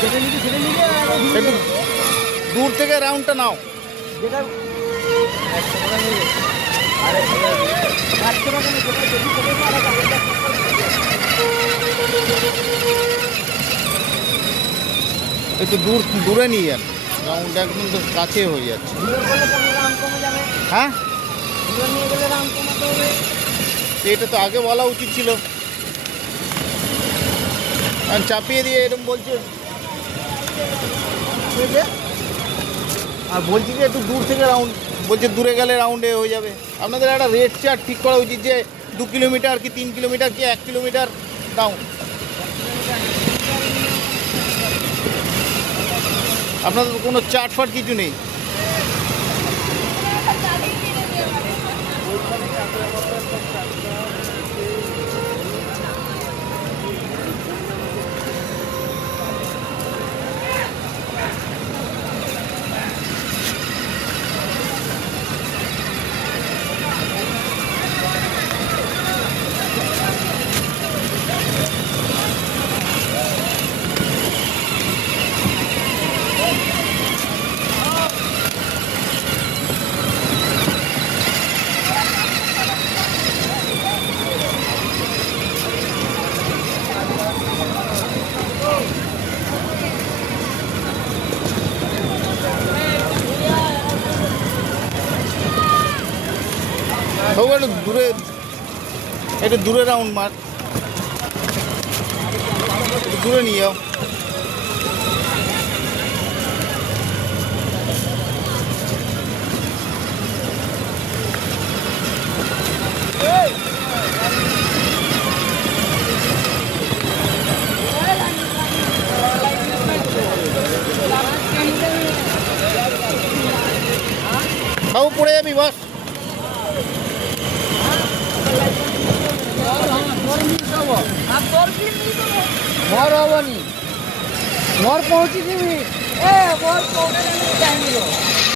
একটু দূর থেকে রাউন্ডটা নাও। একটু দূরে নিয়ে যান, রাউন্ড একদম তো কাছে হয়ে যাচ্ছে। হ্যাঁ, এটা তো আগে বলা উচিত ছিল। চাপিয়ে দিয়ে এরকম বলছে, আর বলছি যে একটু দূর থেকে রাউন্ড, বলছে দূরে গেলে রাউন্ডে হয়ে যাবে। আপনাদের একটা রেট চার্ট ঠিক করা উচিত যে 2 কিলোমিটার কি 3 কিলোমিটার কি 1 কিলোমিটার ডাউন। আপনাদের কোনো চার্ট ফাট কিছু নেই। একটু দূরে রাউন্ড মার, একটু দূরে নিয়ে যাও। বাবু পড়ে যাবি বাস। ঘর হবনি, ঘর পৌঁছে দিবি, ঘর পৌঁছে দিবি।